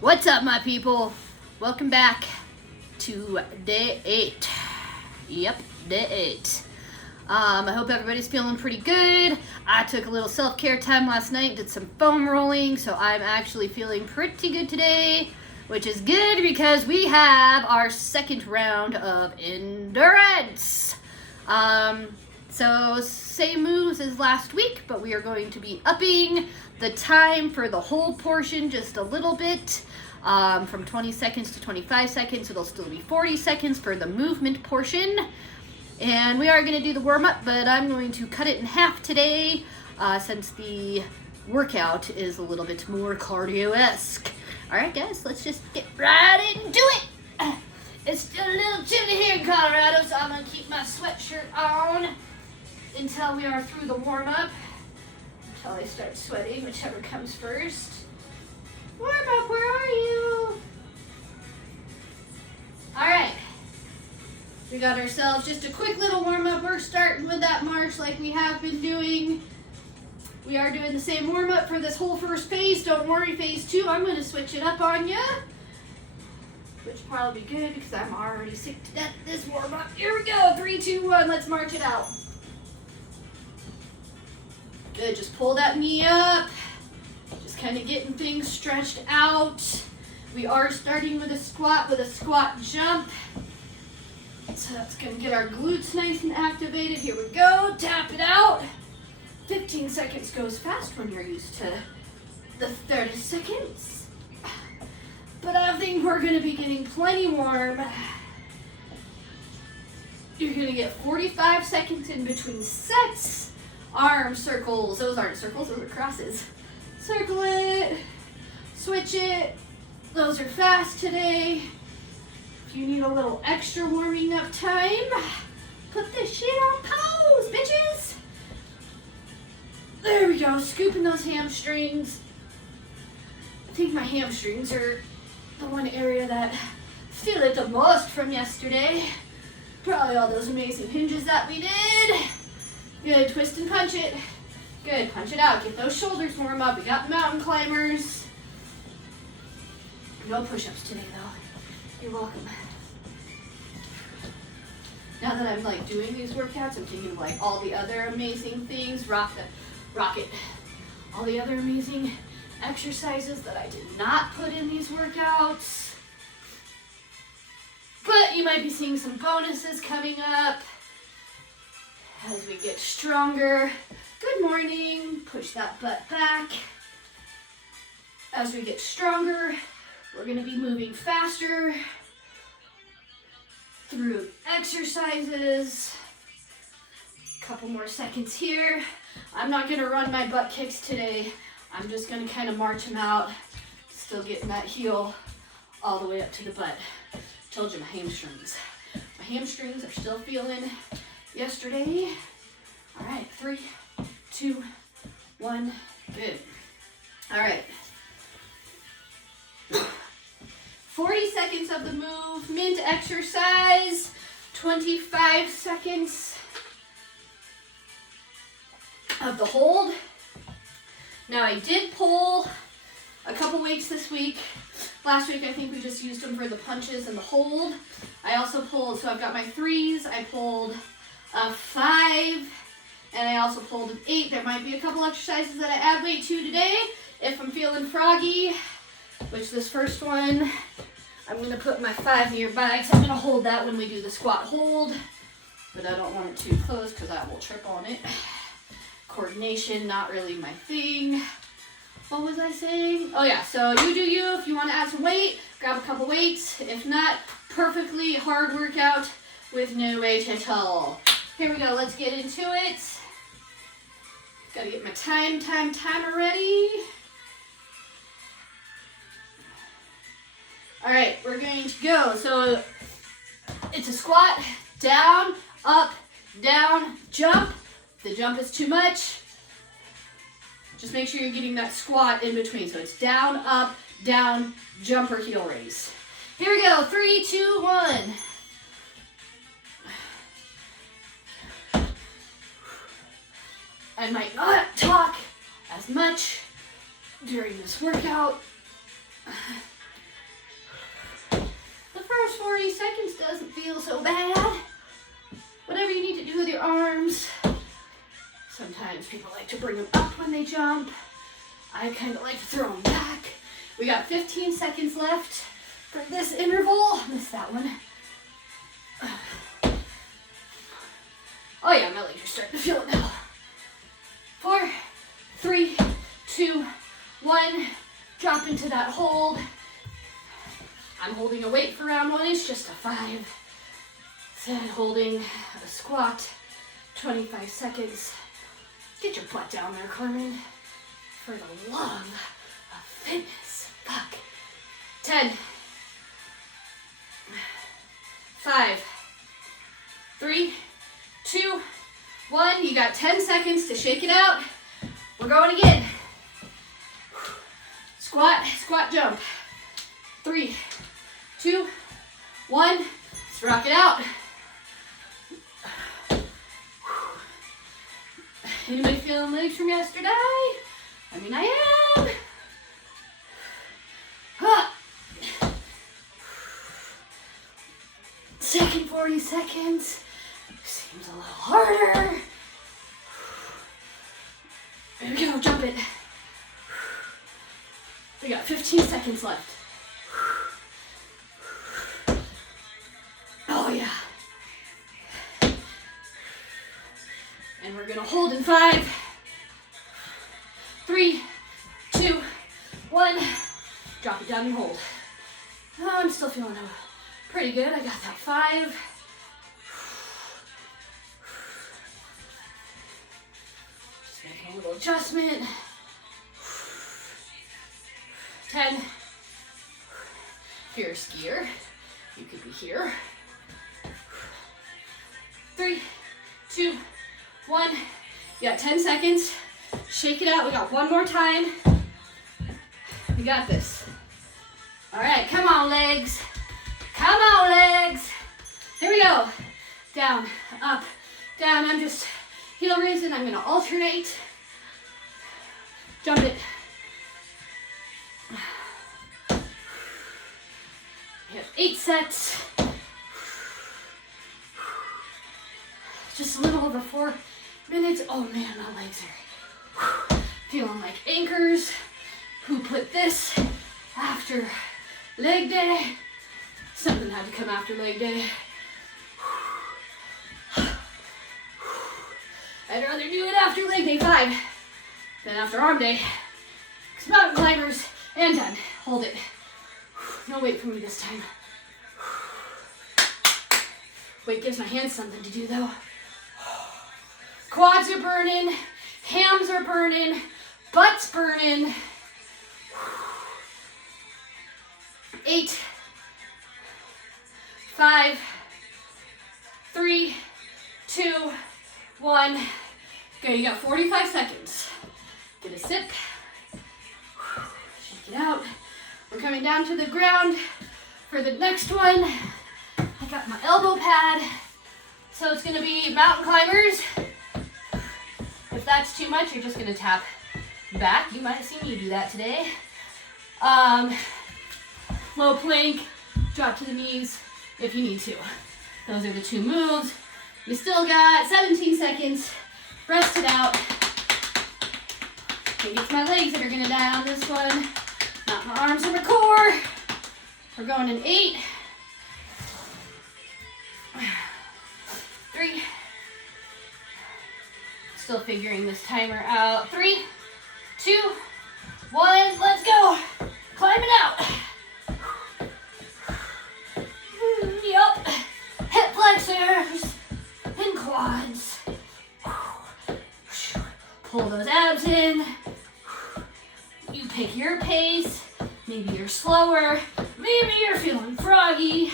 What's up, my people? Welcome back to day 8. Yep, day 8. I hope everybody's feeling pretty good. I took a little self-care time last night, did some foam rolling, so I'm actually feeling pretty good today, which is good because we have our second round of endurance. So same moves as last week, but we are going to be upping the time for the hold portion just a little bit. From 20 seconds to 25 seconds. It'll still be 40 seconds for the movement portion. And we are going to do the warm-up, but I'm going to cut it in half today since the workout is a little bit more cardio-esque. Alright guys, let's just get right into it. It's still a little chilly here in Colorado, so I'm going to keep my sweatshirt on until we are through the warm-up. Until I start sweating, whichever comes first. Warm up, where are you? Alright. We got ourselves just a quick little warm up. We're starting with that march like we have been doing. We are doing the same warm up for this whole first phase. Don't worry, phase 2, I'm going to switch it up on you. Which will probably be good because I'm already sick to death this warm up. Here we go. 3, 2, 1. Let's march it out. Good. Just pull that knee up. Just kind of getting things stretched out. We are starting with a squat jump. So that's going to get our glutes nice and activated. Here we go. Tap it out. 15 seconds goes fast when you're used to the 30 seconds. But I think we're going to be getting plenty warm. You're going to get 45 seconds in between sets. Arm circles. Those aren't circles, those are crosses. Circle it, switch it. Those are fast today. If you need a little extra warming up time, put this shit on pause, bitches. There we go, scooping those hamstrings. I think my hamstrings are the one area that feel it the most from yesterday. Probably all those amazing hinges that we did. Good, twist and punch it. Good, punch it out. Get those shoulders warm up. We got the mountain climbers. No push-ups today, though. You're welcome. Now that I'm like doing these workouts, I'm thinking of like all the other amazing things. Rocket. All the other amazing exercises that I did not put in these workouts. But you might be seeing some bonuses coming up as we get stronger. Good morning. Push that butt back. As we get stronger, we're going to be moving faster through exercises. A couple more seconds here. I'm not going to run my butt kicks today. I'm just going to kind of march them out. Still getting that heel all the way up to the butt. Told you my hamstrings. My hamstrings are still feeling yesterday. All right, 3, 2, 1, good. All right. 40 seconds of the movement exercise, 25 seconds of the hold. Now I did pull a couple weights this week. Last week I think we just used them for the punches and the hold. I also pulled, so I've got my 3s, I pulled a 5, and I also pulled an 8. There might be a couple exercises that I add weight to today if I'm feeling froggy, which this first one, I'm going to put my 5 nearby because I'm going to hold that when we do the squat hold, but I don't want it too close because I will trip on it. Coordination, not really my thing. What was I saying? Oh yeah, so you do you. If you want to add some weight, grab a couple weights. If not, perfectly hard workout with no weight at all. Here we go, let's get into it. Gotta get my timer ready. All right, we're going to go. So it's a squat, down, up, down, jump. If the jump is too much, just make sure you're getting that squat in between. So it's down, up, down, jump or heel raise. Here we go, 3, 2, 1. I might not talk as much during this workout. first 40 seconds doesn't feel so bad. Whatever you need to do with your arms. Sometimes people like to bring them up when they jump. I kind of like to throw them back. We got 15 seconds left for this interval. Missed that one. Oh yeah, my legs are starting to feel it now. 4, 3, 2, 1. Drop into that hold. I'm holding a weight for round 1. It's just a 5. So holding a squat, 25 seconds. Get your butt down there, Carmen. For the love of fitness. Fuck. 10. 5, 3, 2, 1. You got 10 seconds to shake it out. We're going again. Squat, squat, jump. 3, 2, 1. Let's rock it out. Anybody feeling legs from yesterday? I mean, I am. Second 40 seconds. Seems a little harder. There we go, jump it. We got 15 seconds left. Oh yeah. And we're gonna hold in 5, 3, 2, 1. Drop it down and hold. Oh, I'm still feeling pretty good. I got that 5. Just making a little adjustment. 10. If you're a skier, you could be here. 3, 2, 1. You got 10 seconds. Shake it out. We got one more time. We got this. All right, come on, legs. Come on, legs. Here we go. Down, up, down. I'm just heel raising. I'm gonna alternate. Jump it. We have 8 sets. Just a little over 4 minutes. Oh man, my legs are feeling like anchors. Who put this after leg day? Something had to come after leg day. I'd rather do it after leg day 5 than after arm day. It's mountain climbers and done. Hold it. No weight for me this time. Weight gives my hands something to do though. Quads are burning, hams are burning, butt's burning. 8, 5, 3, 2, 1. Okay, you got 45 seconds. Get a sip. Shake it out. We're coming down to the ground for the next one. I got my elbow pad. So it's gonna be mountain climbers. If that's too much, you're just gonna tap back. You might see me do that today. Low plank, drop to the knees if you need to. Those are the 2 moves. We still got 17 seconds. Rest it out. Maybe it's my legs that are gonna die on this one. Not my arms or my core. We're going in 8, 3. Still figuring this timer out. 3, 2, 1. Let's go. Climb it out. Yup. Hip flexors and quads. Pull those abs in. You pick your pace. Maybe you're slower. Maybe you're feeling froggy.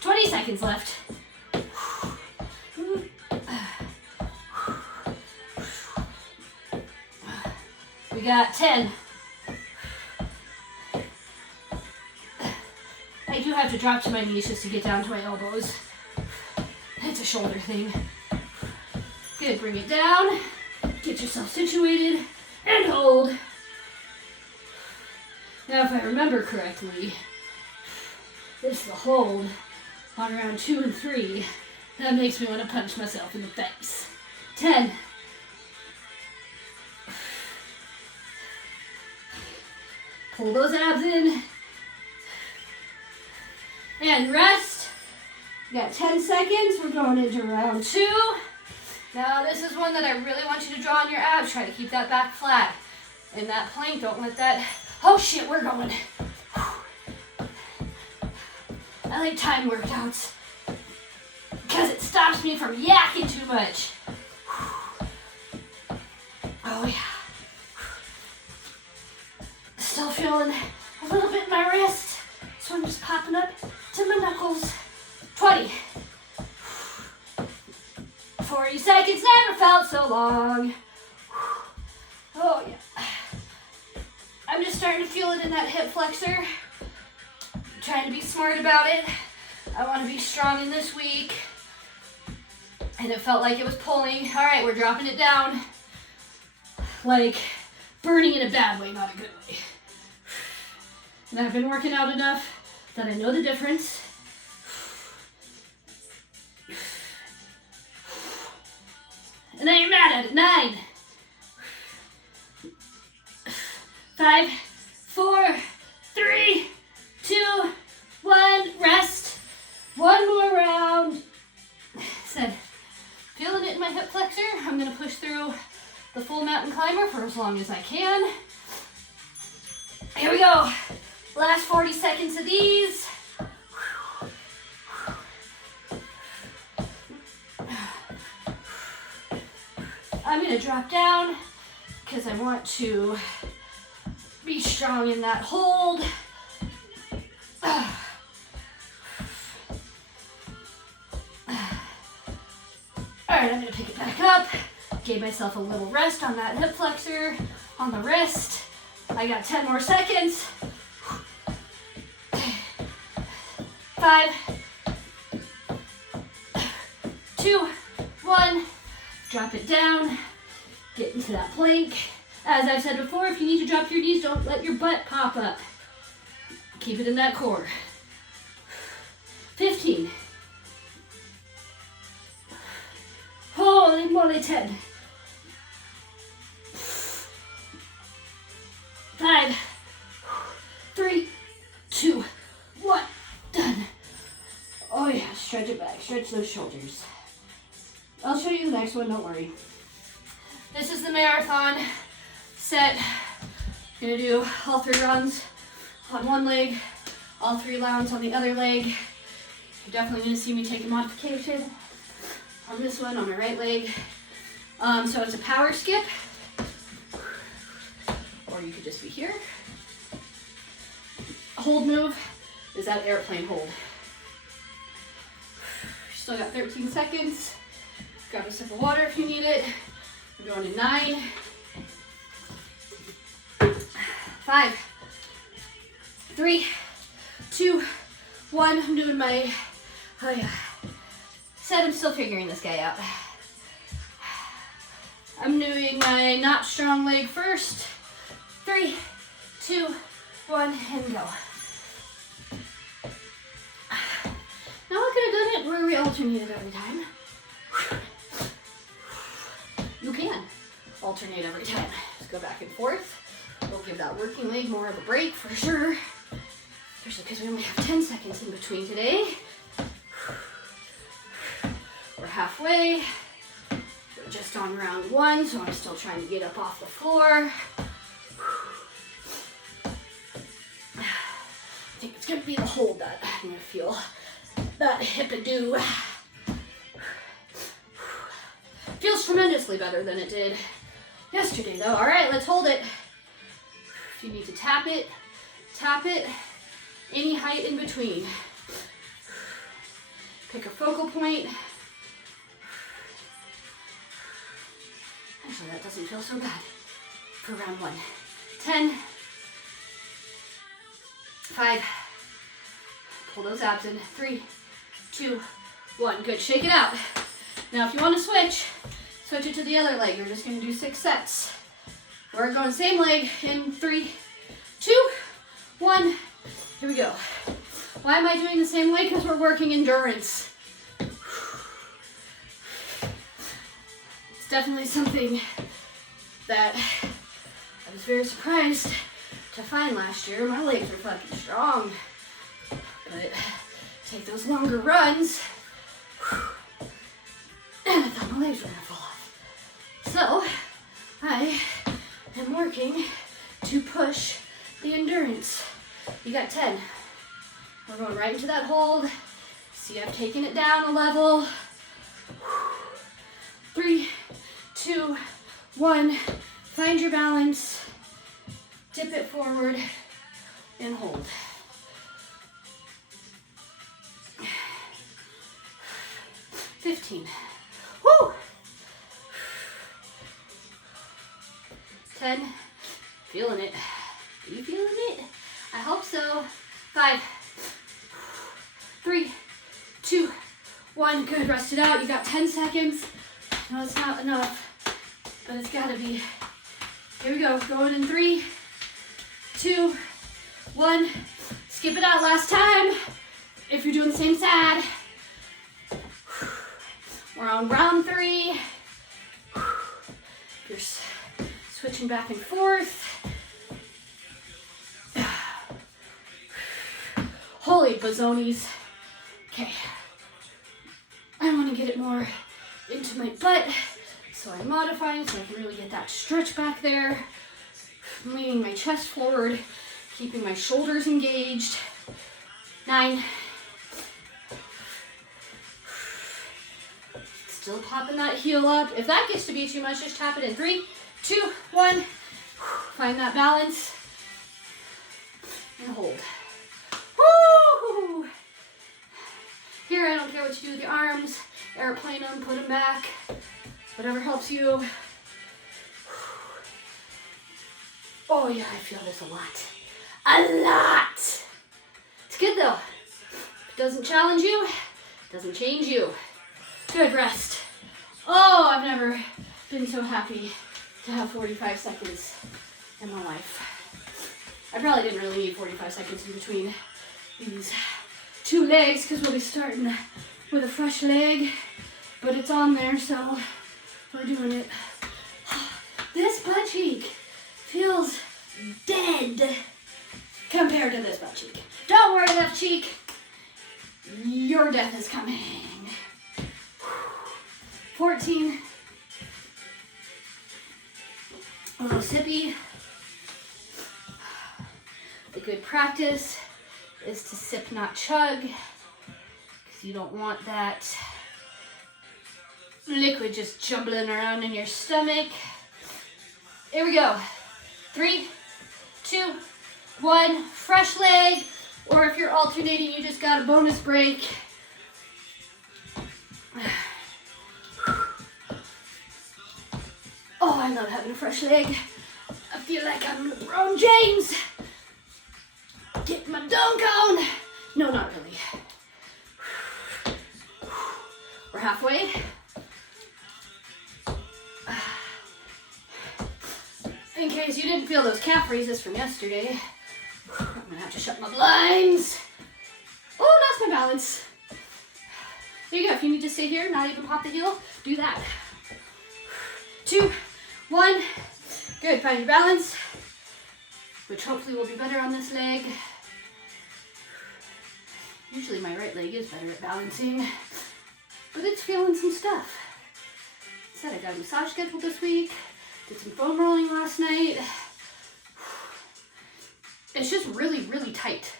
20 seconds left. We got 10. I do have to drop to my knees just to get down to my elbows. It's a shoulder thing. Good, bring it down. Get yourself situated and hold. Now if I remember correctly, It's the hold on round 2 and 3 that makes me want to punch myself in the face. 10. Pull those abs in. And rest. You got 10 seconds. We're going into round 2. Now this is one that I really want you to draw on your abs. Try to keep that back flat. In that plank, don't let that, oh shit, we're going. I like time workouts because it stops me from yakking too much. Oh yeah. Still feeling a little bit in my wrist, so I'm just popping up to my knuckles. 20. 40 seconds, never felt so long. Oh yeah. I'm just starting to feel it in that hip flexor. I'm trying to be smart about it. I want to be strong in this week. And it felt like it was pulling. All right, we're dropping it down. Like burning in a bad way, not a good way. And I've been working out enough that I know the difference. And I ain't mad at it. 9. 5, 4, 3, 2, 1. Rest. One more round. Said, feeling it in my hip flexor. I'm going to push through the full mountain climber for as long as I can. Here we go. Last 40 seconds of these. I'm going to drop down because I want to be strong in that hold. All right, I'm going to pick it back up. Gave myself a little rest on that hip flexor, on the wrist. I got 10 more seconds. 5, 2, 1. Drop it down. Get into that plank. As I've said before, if you need to drop your knees, don't let your butt pop up. Keep it in that core. 15. Holy moly, 10. 5, 3, 2, 1. Done. Oh yeah, stretch it back. Stretch those shoulders. I'll show you the next one, don't worry. This is the marathon set. I'm gonna do all 3 rounds on one leg, all 3 rounds on the other leg. You're definitely gonna see me take a modification on this one, on my right leg. So it's a power skip, or you could just be here. Hold move is that airplane hold. Still got 13 seconds. Grab a sip of water if you need it. We're going to 9, 5, 3, 2, 1. I'm doing my, oh yeah. Said I'm still figuring this guy out. I'm doing my not strong leg first. 3, 2, 1, and go. Now I could have done it where we alternated every time. You can alternate every time. Just go back and forth. We'll give that working leg more of a break for sure. Especially because we only have 10 seconds in between today. We're halfway. We're just on round 1, so I'm still trying to get up off the floor. I think it's going to be the hold that I'm going to feel that hip-a-doo. Feels tremendously better than it did yesterday though. All right, let's hold it. If you need to tap it, any height in between. Pick a focal point. Actually, that doesn't feel so bad for round 1. 10, 5, pull those abs in, 3, 2, 1. Good, shake it out. Now if you want to switch it to the other leg. You're just going to do 6 sets. We're going same leg in 3, 2, 1. Here we go. Why am I doing the same way? Because we're working endurance. It's definitely something that I was very surprised to find last year. My legs are fucking strong. But take those longer runs, and I thought my legs were gonna fall off. So I am working to push the endurance. You got 10. We're going right into that hold. See, I've taken it down a level. 3, 2, 1. Find your balance. Dip it forward and hold. 15. Woo! 10. Feeling it. Are you feeling it? I hope so. 5, 3, 2, 1. Good. Rest it out. You got 10 seconds. No, it's not enough, but it's gotta be. Here we go. Going in 3, 2, 1. Skip it out last time. If you're doing the same side. We're on round 3. You're switching back and forth. Holy bazonies. Okay. I want to get it more into my butt, so I'm modifying so I can really get that stretch back there. I'm leaning my chest forward, keeping my shoulders engaged. 9. Still popping that heel up. If that gets to be too much, just tap it in. 3, 2, 1. Find that balance. And hold. Woo! Here, I don't care what you do with your arms. Airplane them, put them back. Whatever helps you. Oh yeah, I feel this a lot. A lot! It's good though. If it doesn't challenge you, it doesn't change you. Good rest. Oh, I've never been so happy to have 45 seconds in my life. I probably didn't really need 45 seconds in between these 2 legs because we'll be starting with a fresh leg, but it's on there, so we're doing it. This butt cheek feels dead compared to this butt cheek. Don't worry, left cheek. Your death is coming. 14. A little sippy. A good practice is to sip, not chug, because you don't want that liquid just jumbling around in your stomach. Here we go. 3, 2, 1. Fresh leg, or if you're alternating, you just got a bonus break. Oh, I love having a fresh leg. I feel like I'm LeBron James. Get my dunk on. No, not really. We're halfway. In case you didn't feel those calf raises from yesterday, I'm gonna have to shut my blinds. Oh, that's my balance. There you go. If you need to stay here, not even pop the heel, do that. 2, 1. Good. Find your balance, which hopefully will be better on this leg. Usually my right leg is better at balancing, but it's feeling some stuff. Said I got a massage scheduled this week. Did some foam rolling last night. It's just really, really tight.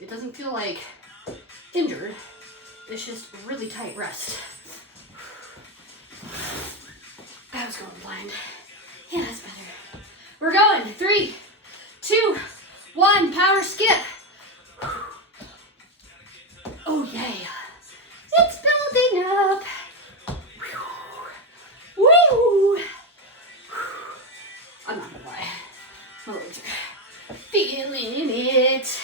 It doesn't feel like injured. It's just really tight rest. I was going blind. Yeah, that's better. We're going. 3, 2, 1. Power skip. Oh, yeah. It's building up. Woo! I'm not gonna lie. My legs are feeling it.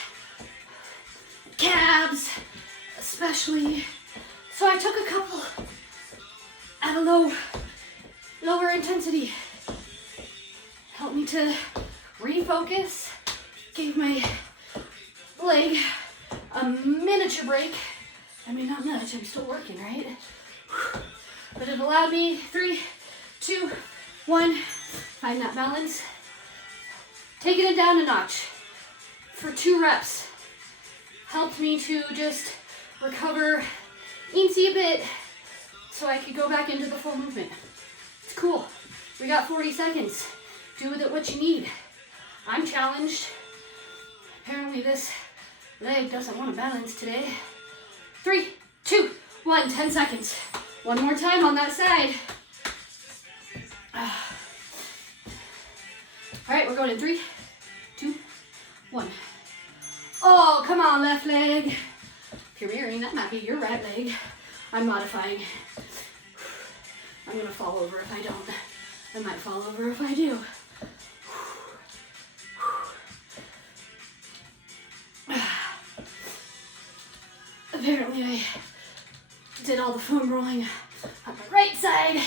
Calves, especially. So I took a couple at a lower intensity. Helped me to refocus. Gave my leg a miniature break. I mean, not much, I'm still working, right? But it allowed me 3, 2, 1, find that balance. Taking it down a notch for 2 reps helped me to just recover eensy a bit so I could go back into the full movement. It's cool. We got 40 seconds. Do with it what you need. I'm challenged. Apparently this leg doesn't want to balance today. 3, 2, 1, 10 seconds. One more time on that side. All right, we're going in 3, 2, 1. Oh, come on, left leg. If you're mirroring, that might be your right leg. I'm modifying. I'm gonna fall over if I don't. I might fall over if I do. Apparently I did all the foam rolling on the right side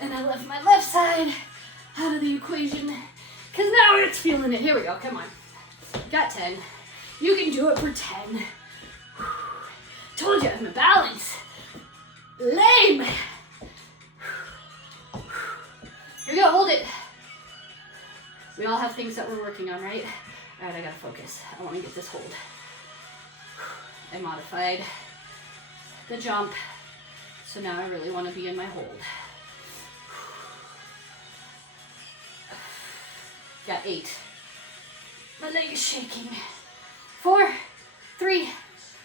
and I left my left side out of the equation because now it's feeling it. Here we go, come on. Got 10. You can do it for 10. Told you I'm a balance. Lame. Here we go, hold it. We all have things that we're working on, right? All right, I gotta focus. I want to get this hold. I modified the jump, so now I really want to be in my hold. Got 8. My leg is shaking. 4, 3,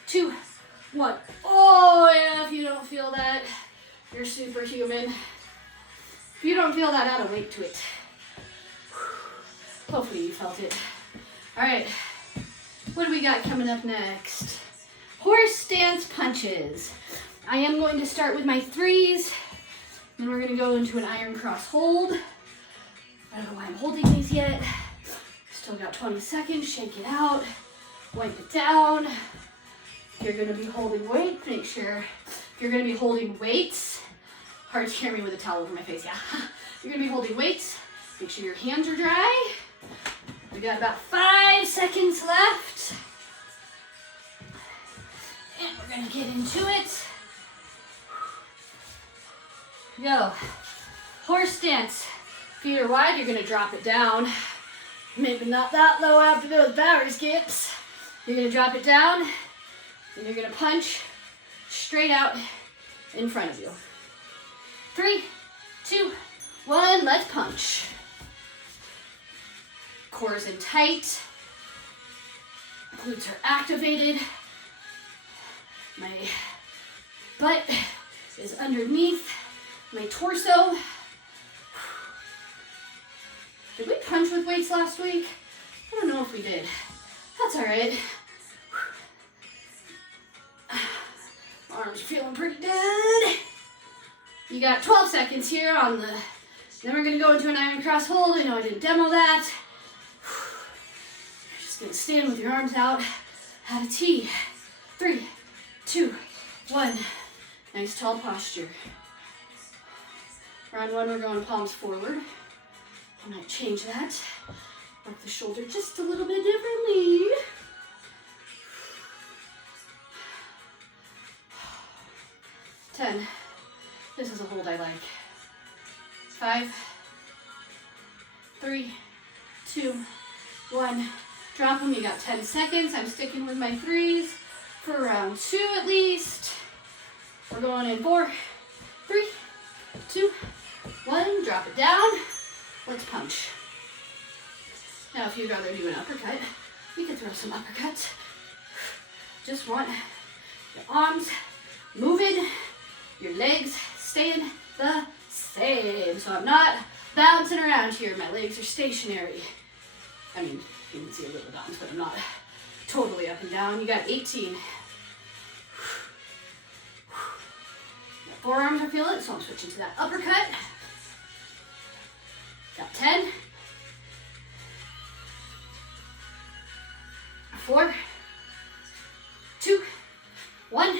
2, 1. Oh yeah, if you don't feel that, you're superhuman. If you don't feel that, add a weight to it. Hopefully you felt it. All right, what do we got coming up next? Horse stance punches. I am going to start with my 3s, then we're gonna go into an iron cross hold. I don't know why I'm holding these yet. Still got 20 seconds, shake it out, wipe it down. If you're gonna be holding weight, make sure, if you're gonna be holding weights, hard to carry me with a towel over my face, yeah. You're gonna be holding weights, make sure your hands are dry. We got about 5 seconds left. And we're gonna get into it. Go. Horse stance. Feet are wide, you're gonna drop it down. Maybe not that low after those power skips. You're gonna drop it down and you're gonna punch straight out in front of you. 3, 2, 1, let's punch. Core is in tight. Glutes are activated. My butt is underneath my torso. Did we punch with weights last week? I don't know if we did. That's all right. Arms feeling pretty good. You got 12 seconds here on the, then we're gonna go into an iron cross hold. I know I didn't demo that. You're just gonna stand with your arms out at a T. 3, 2, 1. Nice tall posture. Round 1, we're going palms forward. I might change that. Work the shoulder just a little bit differently. 10. This is a hold I like. 5, 3, 2, 1. Drop them. You got 10 seconds. I'm sticking with my 3s for round 2 at least. We're going in 4, 3, 2, 1. Drop it down. Let's punch. Now, if you'd rather do an uppercut, we can throw some uppercuts. Just want your arms moving, your legs staying the same. So I'm not bouncing around here. My legs are stationary. I mean, you can see a little bounce, but I'm not totally up and down. You got 18. My forearms are feeling it, so I'm switching to that uppercut. Got 10. 4, 2, 1.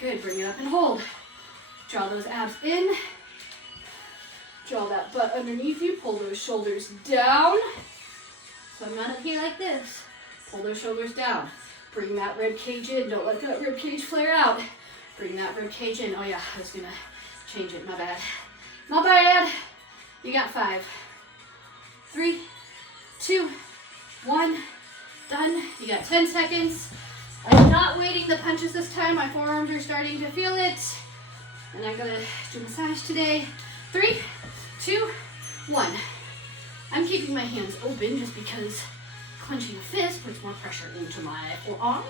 Good, bring it up and hold. Draw those abs in. Draw that butt underneath you. Pull those shoulders down. So I'm not up here like this. Pull those shoulders down. Bring that rib cage in. Don't let that rib cage flare out. Bring that rib cage in. Oh yeah, I was gonna change it. My bad. My bad. You got 5, 3, 2, 1. Done. You got 10 seconds. I'm not waiting the punches this time. My forearms are starting to feel it. And I'm gonna do massage today. 3, 2, 1. I'm keeping my hands open just because clenching a fist puts more pressure into my forearm.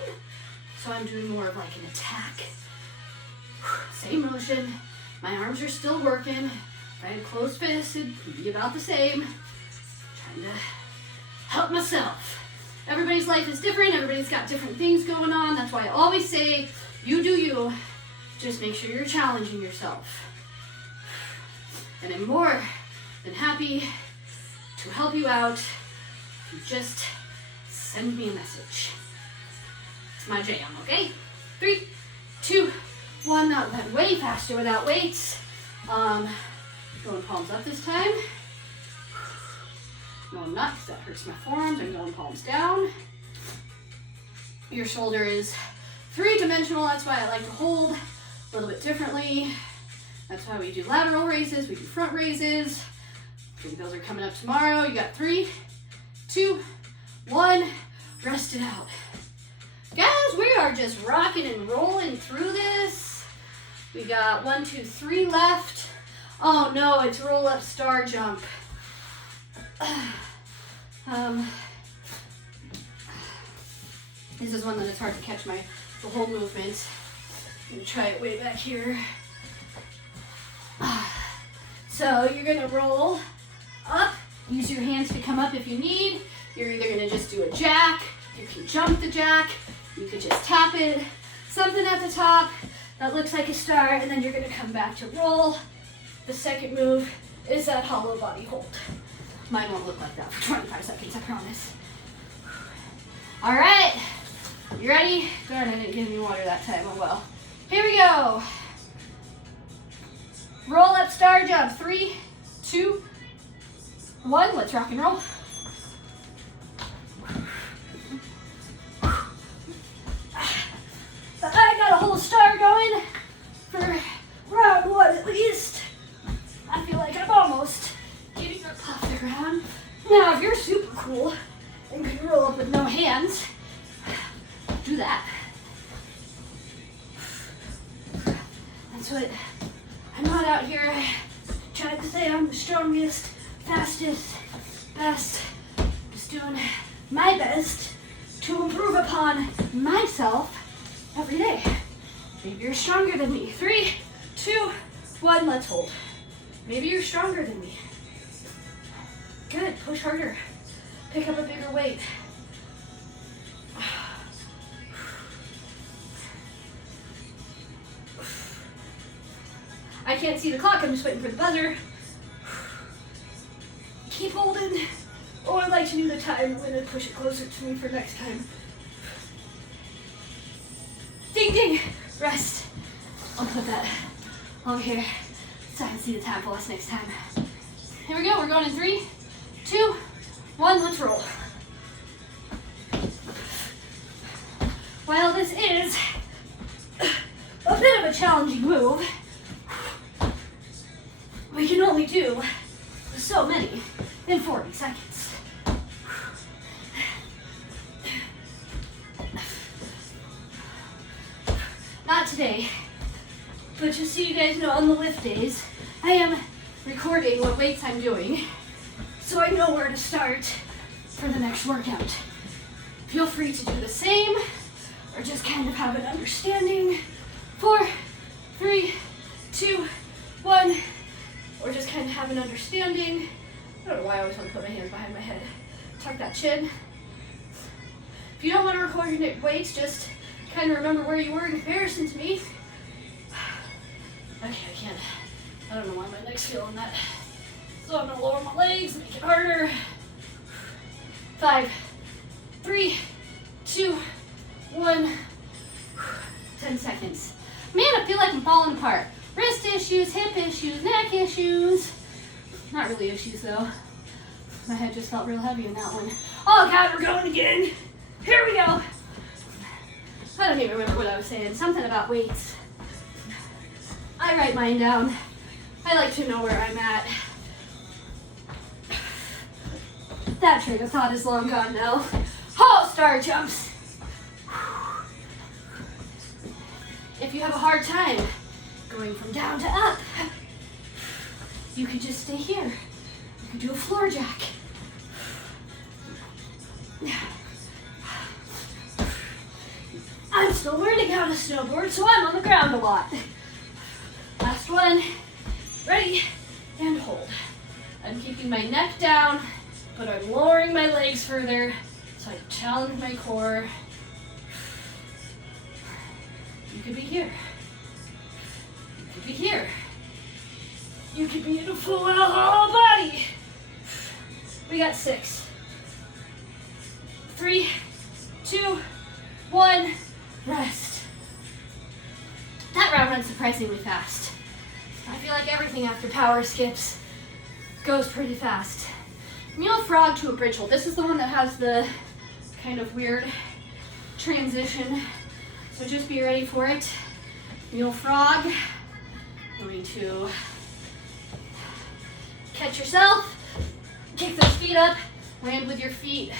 So I'm doing more of like an attack. Same motion. My arms are still working. If I had closed fists, it'd be about the same. Trying to help myself. Everybody's life is different. Everybody's got different things going on. That's why I always say, you do you. Just make sure you're challenging yourself. And I'm more than happy to help you out. If you just send me a message. It's my jam, okay? 3, 2, 1. That went way faster without weights. Going palms up this time. No, I'm not, because that hurts my forearms. I'm going palms down. Your shoulder is 3-dimensional. That's why I like to hold a little bit differently. That's why we do lateral raises. We do front raises. I think those are coming up tomorrow. You got 3, 2, 1. Rest it out. Guys, we are just rocking and rolling through this. We got 1, 2, 3 left. Oh no, it's roll up star jump. This is one that it's hard to catch the whole movement. I'm gonna try it way back here. So you're gonna roll up, use your hands to come up if you need. You're either gonna just do a jack, you can jump the jack, you could just tap it, something at the top that looks like a star, and then you're gonna come back to roll. The second move is that hollow body hold. Mine won't look like that for 25 seconds, I promise. All right, you ready? Darn, I didn't get any water that time, oh well. Here we go. Roll up star jump, 3, 2, 1, let's rock and roll. I got a whole star going for round 1 at least. I feel like I'm almost getting a puff around. Now, if you're super cool and can roll up with no hands, do that. That's what, I'm not out here trying to say I'm the strongest, fastest, best. Just doing my best to improve upon myself every day. Maybe you're stronger than me. 3, 2, 1, let's hold. Maybe you're stronger than me. Good, push harder. Pick up a bigger weight. I can't see the clock, I'm just waiting for the buzzer. Keep holding. Oh, I'd like to do the time. I'm gonna push it closer to me for next time. Ding, ding, rest. I'll put that over here so I can see the time for us next time. Here we go, we're going in 3, 2, 1, let's roll. While this is a bit of a challenging move, we can only do so many in 40 seconds. Not today, but just so you guys know, on the lift days, I am recording what weights I'm doing, so I know where to start for the next workout. Feel free to do the same, or just kind of have an understanding. 4, 3, 2, 1, or just kind of have an understanding. I don't know why I always want to put my hands behind my head. Tuck that chin. If you don't want to record your weights, just kind of remember where you were in comparison to me. Okay, I can't. I don't know why my neck's feeling that. So I'm gonna lower my legs, make it harder. 5, 3, 2, 1. 10 seconds. Man, I feel like I'm falling apart. Wrist issues, hip issues, neck issues. Not really issues though. My head just felt real heavy in that one. Oh God, we're going again. Here we go. I don't even remember what I was saying. Something about weights. I write mine down. I like to know where I'm at. That train of thought is long gone now. Oh, star jumps. If you have a hard time going from down to up, you could just stay here. You could do a floor jack. I'm still learning how to snowboard, so I'm on the ground a lot. Last one. Ready, and hold. I'm keeping my neck down, but I'm lowering my legs further, so I challenge my core. You could be here. You could be here. You could be in a full whole body. We got 6. 3, 2, 1, rest. That round went surprisingly fast. I feel like everything after power skips goes pretty fast. Mule frog to a bridge hold. This is the one that has the kind of weird transition. So just be ready for it. Mule frog. Going to catch yourself. Kick those feet up. Land with your feet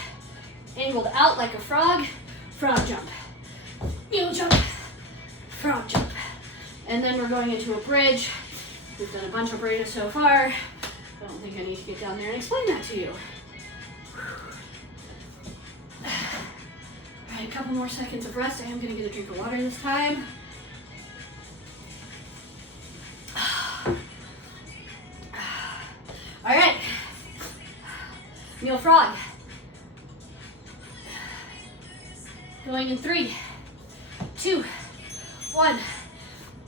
angled out like a frog. Frog jump. Mule jump. Frog jump. And then we're going into a bridge. We've done a bunch of bridges so far. I don't think I need to get down there and explain that to you. All right, a couple more seconds of rest. I am gonna get a drink of water this time. All right, Mule frog. Going in 3, 2, 1.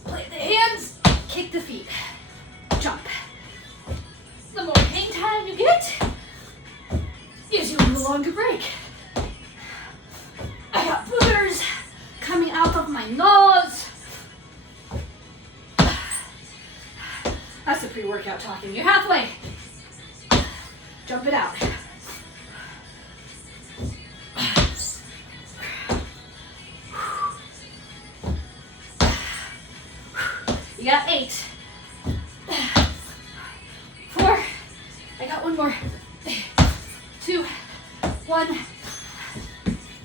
Play the hands, kick the feet, jump. The more hang time you get, gives you a longer break. I got boogers coming out of my nose. That's a pre-workout talking. You're halfway. Jump it out. You got 8. 4. I got one more. 2, 1.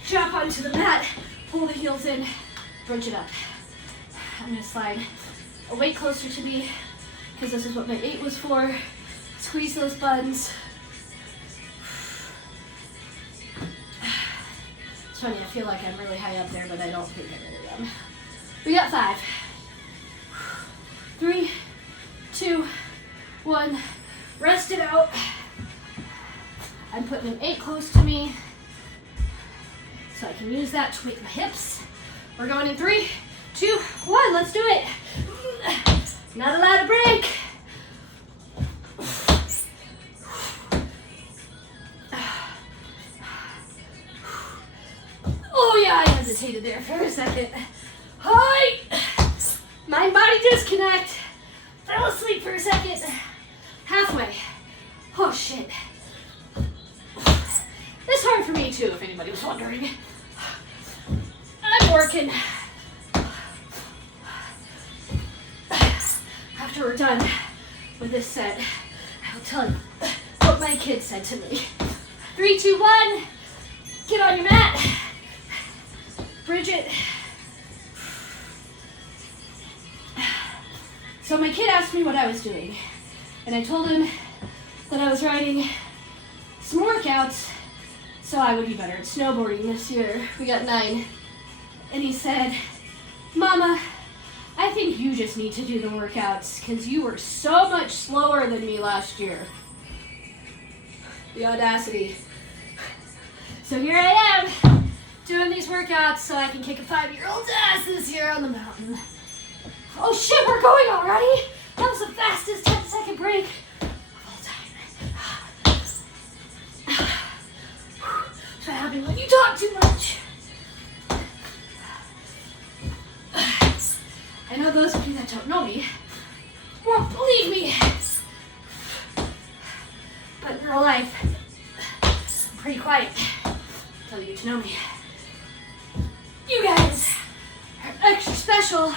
Jump onto the mat. Pull the heels in. Brunch it up. I'm going to slide a weight closer to me because this is what my 8 was for. Squeeze those buns. It's funny, I feel like I'm really high up there, but I don't think I really am. We got 5. 3, 2, 1. Rest it out. I'm putting an 8 close to me so I can use that to weight my hips. We're going in 3, 2, 1. Let's do it. Not allowed to break. Oh yeah, I hesitated there for a second. Hi. Mind body disconnect. Fell asleep for a second. Halfway. Oh shit. It's hard for me too, if anybody was wondering. I'm working. After we're done with this set, I'll tell you what my kid said to me. 3, 2, 1. Get on your mat. Bridget. So my kid asked me what I was doing, and I told him that I was writing some workouts so I would be better at snowboarding this year. We got 9. And he said, Mama, I think you just need to do the workouts because you were so much slower than me last year. The audacity. So here I am, doing these workouts so I can kick a 5-year-old's ass this year on the mountain. Oh shit, we're going already? That was the fastest 10-second break of all time. That's what happens when you talk too much. I know those of you that don't know me won't believe me. But in real life, I'm pretty quiet until you get to know me. You guys extra special.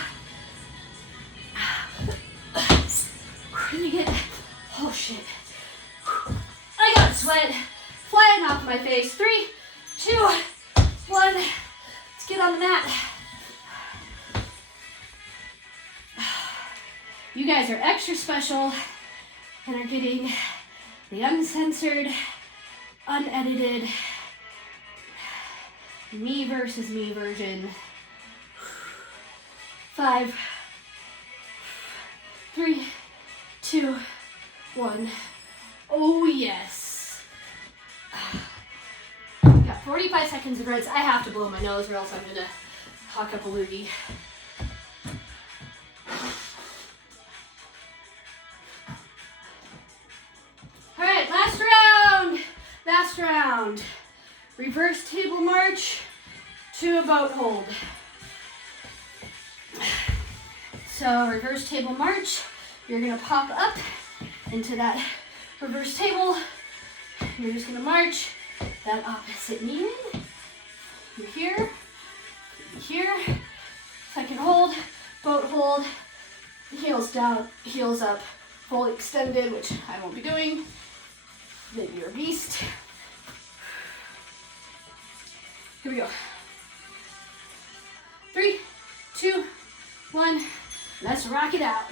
Let me get, oh shit. I got sweat flying off my face. 3, 2, 1. Let's get on the mat. You guys are extra special and are getting the uncensored, unedited, me versus me version. 5, 3, 2, 1. Oh yes. Got 45 seconds of rinse. I have to blow my nose or else I'm gonna hawk up a loogie. All right, last round. Last round. Reverse table march to a boat hold. So reverse table march, you're gonna pop up into that reverse table. You're just gonna march that opposite knee in. You're here, here. Second hold, boat hold, heels down, heels up, fully extended, which I won't be doing. Then you're a beast. Here we go. 3, 2, 1. Let's rock it out.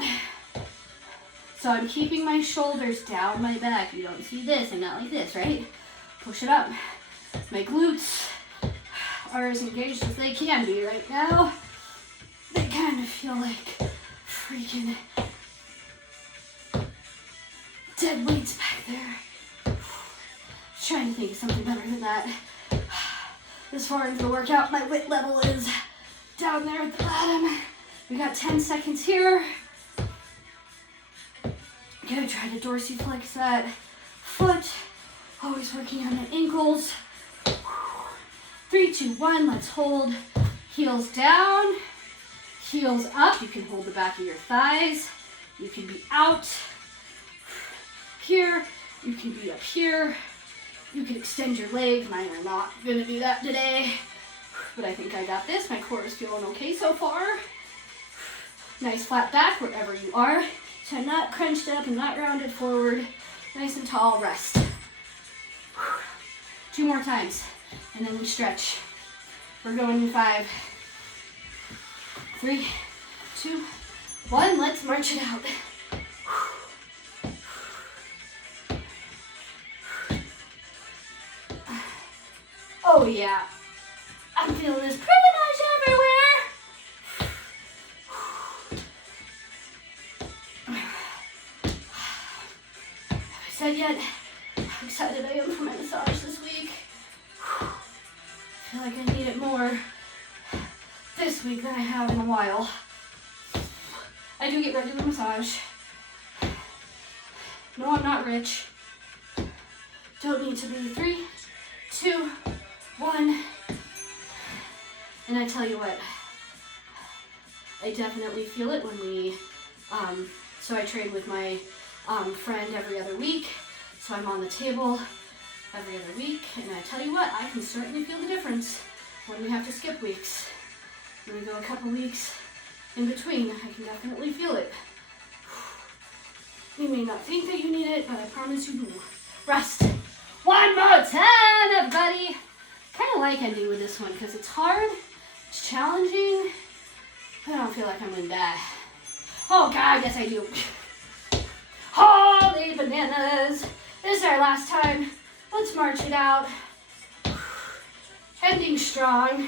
So I'm keeping my shoulders down my back. You don't see this, I'm not like this, right? Push it up. My glutes are as engaged as they can be right now. They kind of feel like freaking dead weights back there. Trying to think of something better than that. As far into the workout, my weight level is down there at the bottom. We got 10 seconds here. Gonna try to dorsiflex that foot. Always working on the ankles. 3, 2, 1, let's hold. Heels down, heels up. You can hold the back of your thighs. You can be out here. You can be up here. You can extend your legs. Mine are not gonna do that today, but I think I got this. My core is feeling okay so far. Nice flat back wherever you are. So I'm not crunched up, I'm not rounded forward. Nice and tall, rest. 2 more times, and then we stretch. We're going in 5, 3, 2, 1. Let's march it out. Oh yeah, I'm feeling this pretty much everywhere. Have I said yet how excited I am for my massage this week? I feel like I need it more this week than I have in a while. I do get regular massage. No, I'm not rich. Don't need to be. 3, 2, 1. And I tell you what, I definitely feel it when we, so I train with my friend every other week. So I'm on the table every other week. And I tell you what, I can certainly feel the difference when we have to skip weeks. When we go a couple weeks in between, I can definitely feel it. You may not think that you need it, but I promise you do. Rest. One more time, everybody. Kind of like ending with this one because it's hard, it's challenging, but I don't feel like I'm gonna die. Oh God, yes I do. Holy bananas. This is our last time. Let's march it out. Ending strong.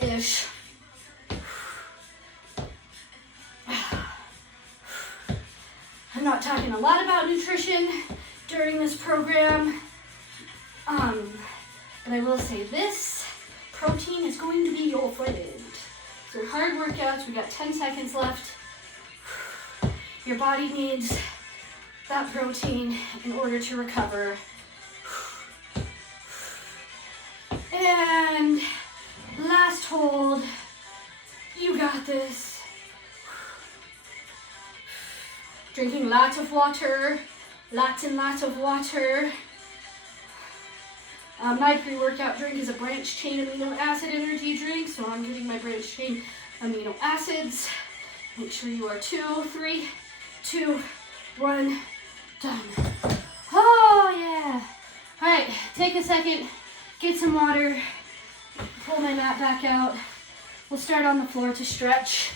Ish. I'm not talking a lot about nutrition during this program. But I will say this, protein is going to be your friend. So hard workouts, we got 10 seconds left. Your body needs that protein in order to recover. And last hold, you got this. Drinking lots of water, lots and lots of water. My pre-workout drink is a branched chain amino acid energy drink, so I'm getting my branched chain amino acids. Make sure you are 2, 3, 2, 1, done. Oh yeah. All right, take a second, get some water, pull my mat back out. We'll start on the floor to stretch.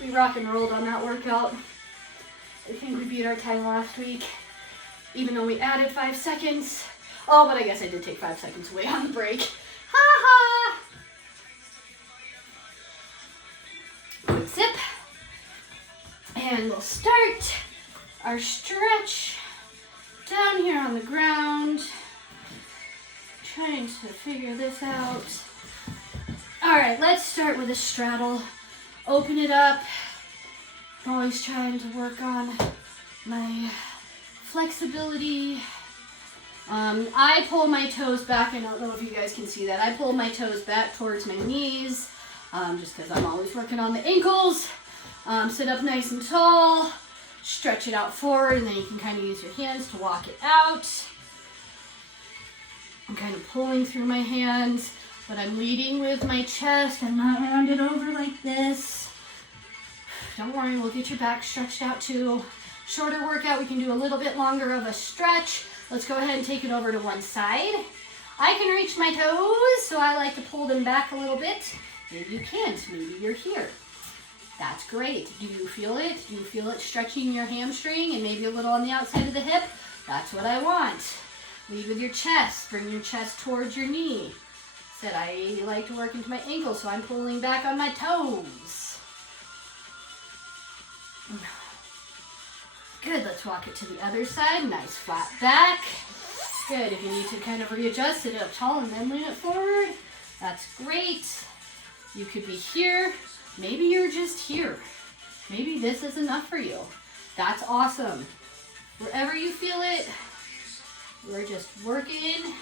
We rock and rolled on that workout. I think we beat our time last week, even though we added 5 seconds. Oh, but I guess I did take 5 seconds away on the break. Ha ha! Quick sip. And we'll start our stretch down here on the ground. Trying to figure this out. All right, let's start with a straddle. Open it up. I'm always trying to work on my flexibility. I pull my toes back. I don't know if you guys can see that. I pull my toes back towards my knees, just because I'm always working on the ankles. Sit up nice and tall. Stretch it out forward, and then you can kind of use your hands to walk it out. I'm kind of pulling through my hands, but I'm leading with my chest. I'm not rounded over like this. Don't worry, we'll get your back stretched out too. Shorter workout, we can do a little bit longer of a stretch. Let's go ahead and take it over to one side. I can reach my toes, so I like to pull them back a little bit. Maybe you can't, maybe you're here. That's great. Do you feel it? Do you feel it stretching your hamstring and maybe a little on the outside of the hip? That's what I want. Lead with your chest. Bring your chest towards your knee. Said I like to work into my ankles, so I'm pulling back on my toes. Good, let's walk it to the other side. Nice flat back. Good, if you need to kind of readjust, sit up tall and then lean it forward. That's great. You could be here. Maybe you're just here. Maybe this is enough for you. That's awesome. Wherever you feel it, we're just working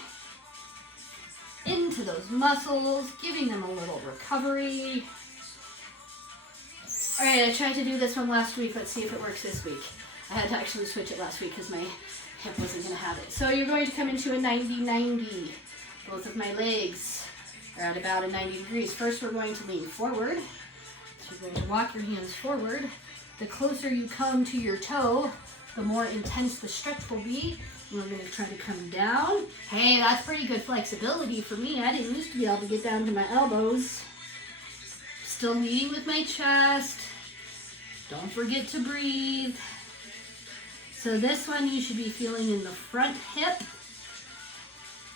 into those muscles, giving them a little recovery. All right, I tried to do this one last week. Let's see if it works this week. I had to actually switch it last week because my hip wasn't going to have it. So you're going to come into a 90-90. Both of my legs are at about a 90 degrees. First, we're going to lean forward. So you're going to walk your hands forward. The closer you come to your toe, the more intense the stretch will be. And we're going to try to come down. Hey, that's pretty good flexibility for me. I didn't used to be able to get down to my elbows. Still leading with my chest. Don't forget to breathe. So this one you should be feeling in the front hip.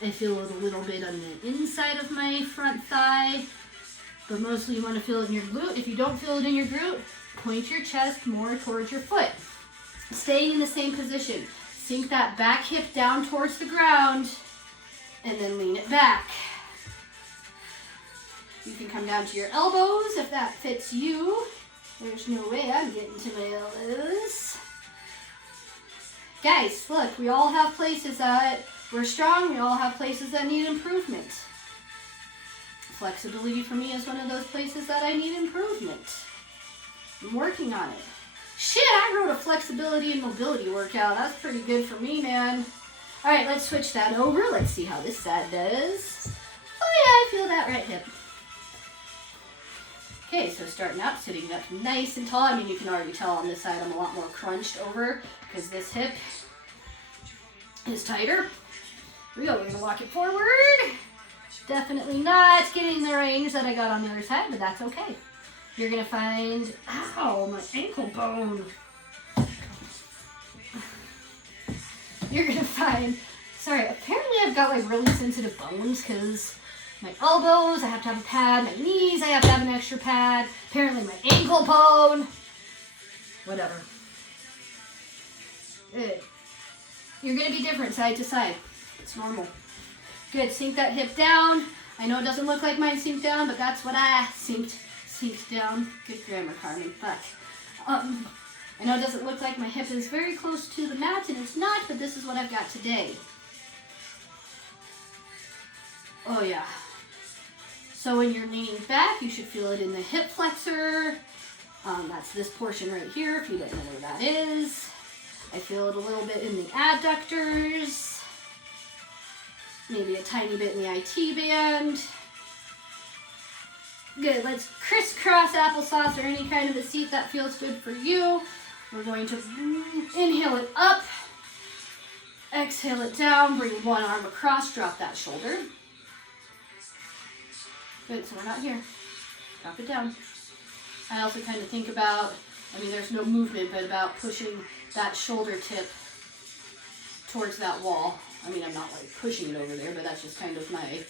I feel it a little bit on the inside of my front thigh, but mostly you want to feel it in your glute. If you don't feel it in your glute, point your chest more towards your foot. Staying in the same position. Sink that back hip down towards the ground and then lean it back. You can come down to your elbows if that fits you. There's no way I'm getting to my elbows. Guys, look, we all have places that we're strong. We all have places that need improvement. Flexibility for me is one of those places that I need improvement. I'm working on it. Shit, I wrote a flexibility and mobility workout. That's pretty good for me, man. All right, let's switch that over. Let's see how this side does. Oh yeah, I feel that right hip. Okay, so starting out, sitting up nice and tall. I mean, you can already tell on this side I'm a lot more crunched over because this hip is tighter. Here we go, we're gonna walk it forward. Definitely not getting the range that I got on the other side, but that's okay. You're gonna find, ow, my ankle bone. You're gonna find, sorry, apparently I've got like really sensitive bones because my elbows, I have to have a pad. My knees, I have to have an extra pad. Apparently my ankle bone. Whatever. Good. You're going to be different side to side. It's normal. Good. Sink that hip down. I know it doesn't look like mine sinked down, but that's what I sinked down. Good grammar, Carmen. Fuck. I know it doesn't look like my hip is very close to the mat, and it's not, but this is what I've got today. Oh, yeah. So when you're leaning back, you should feel it in the hip flexor. That's this portion right here, if you don't know where that is. I feel it a little bit in the adductors, maybe a tiny bit in the IT band. Good, let's crisscross applesauce or any kind of a seat that feels good for you. We're going to inhale it up, exhale it down, bring one arm across, drop that shoulder. Good, so we're not here. Drop it down. I also kind of think about, there's no movement, but about pushing that shoulder tip towards that wall. I'm not like pushing it over there, but that's just kind of my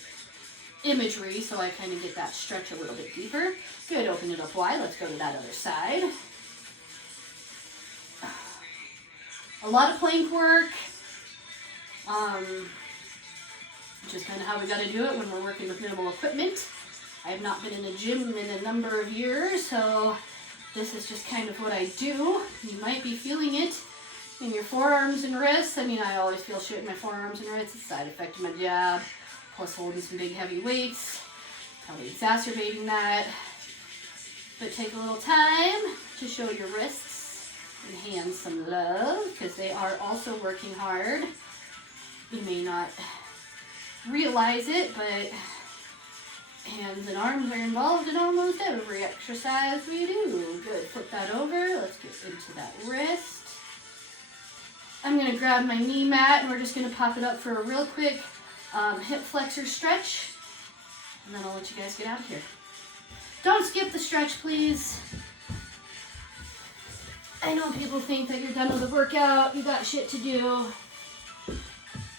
imagery, so I kind of get that stretch a little bit deeper. Good, open it up wide. Let's go to that other side. A lot of plank work. Just kind of how we got to do it when we're working with minimal equipment. I have not been in a gym in a number of years, so this is just kind of what I do. You might be feeling it in your forearms and wrists. I always feel shit in my forearms and wrists. It's a side effect of my job. Plus holding some big heavy weights, probably exacerbating that. But take a little time to show your wrists and hands some love, because they are also working hard. You may not realize it, but hands and arms are involved in almost every exercise we do. Good, flip that over. Let's get into that wrist. I'm gonna grab my knee mat and we're just gonna pop it up for a real quick hip flexor stretch, and then I'll let you guys get out of here. Don't skip the stretch, please. I know people think that you're done with the workout, you got shit to do.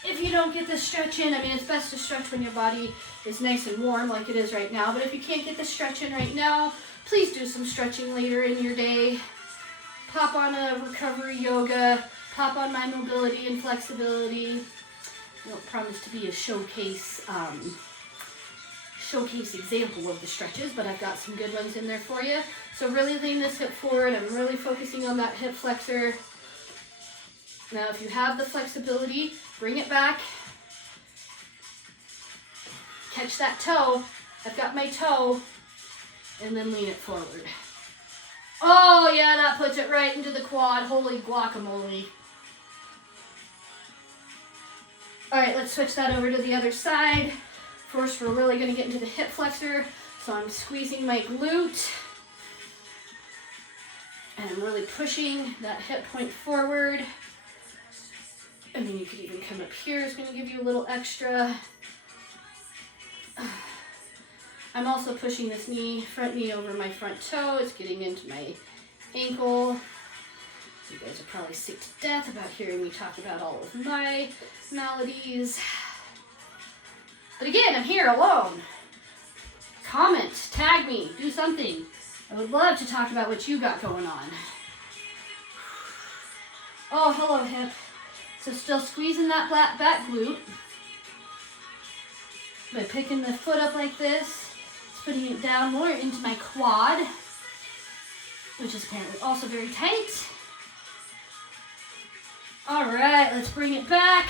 If you don't get the stretch in, it's best to stretch when your body is nice and warm like it is right now, but if you can't get the stretch in right now, please do some stretching later in your day. Pop on a recovery yoga, pop on my mobility and flexibility. I don't promise to be a showcase example of the stretches, but I've got some good ones in there for you. So really lean this hip forward. I'm really focusing on that hip flexor. Now, if you have the flexibility, bring it back. Catch that toe. I've got my toe, and then lean it forward. Oh yeah, that puts it right into the quad. Holy guacamole. All right, let's switch that over to the other side. First, we're really going to get into the hip flexor. So I'm squeezing my glute. And I'm really pushing that hip point forward. You could even come up here. It's going to give you a little extra. I'm also pushing this front knee over my front toe. It's getting into my ankle. You guys are probably sick to death about hearing me talk about all of my maladies. But again, I'm here alone. Comment, tag me, do something. I would love to talk about what you got going on. Oh, hello, hip. So still squeezing that back glute. By picking the foot up like this, it's putting it down more into my quad, which is apparently also very tight. All right, let's bring it back.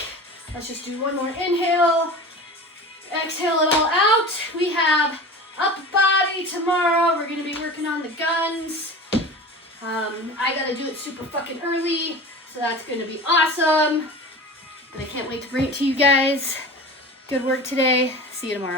Let's just do one more inhale. Exhale it all out. We have upper body tomorrow. We're gonna be working on the guns. I gotta do it super fucking early, so that's gonna be awesome. But I can't wait to bring it to you guys. Good work today. See you tomorrow.